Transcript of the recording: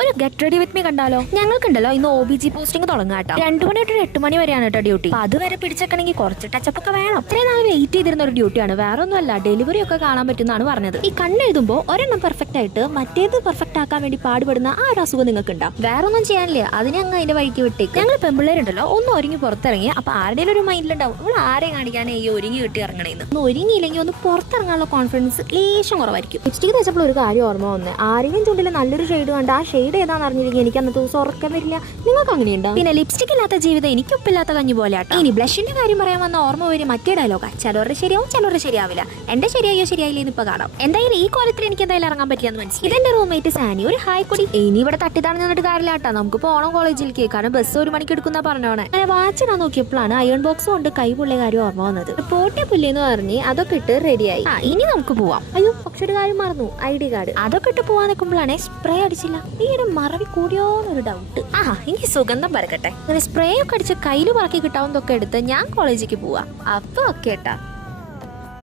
ഒരു get ready with me കണ്ടാലോ? ഞങ്ങൾക്കുണ്ടല്ലോ ഇന്ന് OBG പോസ്റ്റിംഗ് തുടങ്ങാട്ടോ. 2 മണി തൊട്ട് 8 മണി വരെയാണ് കേട്ടോ ഡ്യൂട്ടി. അപ്പൊ അതുവരെ പിടിച്ചെക്കണമെങ്കിൽ കുറച്ച് ടച്ചപ്പ് ഒക്കെ വേണം. ഇത്രയും നാൾ വെയിറ്റ് ചെയ്തിരുന്ന ഒരു ഡ്യൂട്ടിയാണ്, വേറെ ഒന്നുമല്ല. ഡെലിവറി ഒക്കെ കാണാൻ പറ്റുന്നതാണ് പറഞ്ഞത്. ഈ കണ്ണെഴുതുമ്പോൾ ഒരെണ്ണം പെർഫെക്റ്റ് ആയിട്ട് മറ്റേത് പെർഫെക്റ്റ് ആക്കാൻ വേണ്ടി പാടുപെടുന്ന ആ ഒരു അസുഖം നിങ്ങൾക്ക് ഉണ്ടാവും. വേറെ ഒന്നും ചെയ്യാനില്ല, അതിനെ അങ്ങ് അതിന്റെ വഴിക്ക് വിട്ടേക്ക്. ഞങ്ങൾ പെമ്പിള്ളേരുണ്ടല്ലോ ഒന്ന് ഒരുങ്ങി പുറത്തിറങ്ങി. അപ്പൊ ആരുടെയും ഒരു മൈൻഡിലുണ്ടാവും ഇവിടെ ആരെ കാണിക്കാനേ ഈ ഒരുങ്ങി കിട്ടി ഇറങ്ങണേന്ന്. ഒന്ന് ഒരുങ്ങിയില്ലെങ്കിൽ ഒന്ന് പുറത്തിറങ്ങാനുള്ള കോൺഫിഡൻസ് ലേശം കുറവായിരിക്കും. ലിപ്സ്റ്റിക് തേച്ചപ്പോൾ ഒരു കാര്യം ഓർമ്മ വന്നേ, ആരെയും ചുണ്ടിൽ നല്ലൊരു ഷെയ്ഡ് കണ്ട് ആ ഷെയ്ഡ് ഏതാണെന്ന് അറിഞ്ഞില്ലെങ്കിൽ എനിക്ക് അന്നത്തെ ദിവസം ഉറക്കം വരില്ല. നിങ്ങൾക്ക് അങ്ങനെയുണ്ടാവും. പിന്നെ ലിപ്സ്റ്റിക് ഇല്ലാത്ത ജീവിതം എനിക്കൊപ്പില്ലാത്ത കഞ്ഞി പോലെ ആട്ടോ. ഇനി ബ്ലഷിന്റെ കാര്യം പറയാൻ വന്ന ഓർമ്മ വരും മറ്റേ ഡയലോഗാ, ചിലവരുടെ ശരിയാവും ചിലവരുടെ ശരിയാവില്ല. എന്റെ ശരിയായോ ശരിയായില്ലെന്ന് ഇപ്പൊ കാണാം. എന്തായാലും ഈ കോലത്തിൽ എനിക്ക് എന്തായാലും ഇറങ്ങാൻ പറ്റിയെന്ന് മനസ്സിലായി. ഇതെന്റെ റൂംമേറ്റ് സാനി, ഒരു ഹായ് കൊടി. ഇനി ഇവിടെ തട്ടിത്താണ് നിന്നിട്ട് കാര്യമില്ല കേട്ടോ, നമുക്ക് പോകണം കോളേജിലേക്ക്. കാരണം ബസ് 1 മണിക്ക് എടുക്കുന്ന പറഞ്ഞോണെ. അങ്ങനെ വാച്ചിടാൻ നോക്കിയപ്പോഴാണ് അയൺ ബോക്സ് കൊണ്ട് കൈ പൊള്ളിയ കാര്യം ഓർമ്മ വന്നത്. പോട്ടിയ പുല്ലെന്ന് പറഞ്ഞ് അതൊക്കെ ഇട്ട് റെഡിയായി. ഇനി നമുക്ക് പോവാം. അയ്യോ പക്ഷെ ഒരു കാര്യം മറന്നു, ID കാർഡ്. അതൊക്കെ ഇട്ട് പോവാൻ നിൽക്കുമ്പോഴാണ് സ്പ്രേ അടിച്ചില്ല. ഈ ഒരു മറവി കൂടിയോന്നൊരു ഡൗട്ട്. എനിക്ക് സുഗന്ധം പരക്കട്ടെ. അങ്ങനെ സ്പ്രേ ഒക്കെ അടിച്ച് കയ്യിൽ പറക്കി കിട്ടാവുന്നതൊക്കെ എടുത്ത് ഞാൻ കോളേജിലേക്ക് പോവാ. അപ്പൊ ഓക്കെ കേട്ടാ.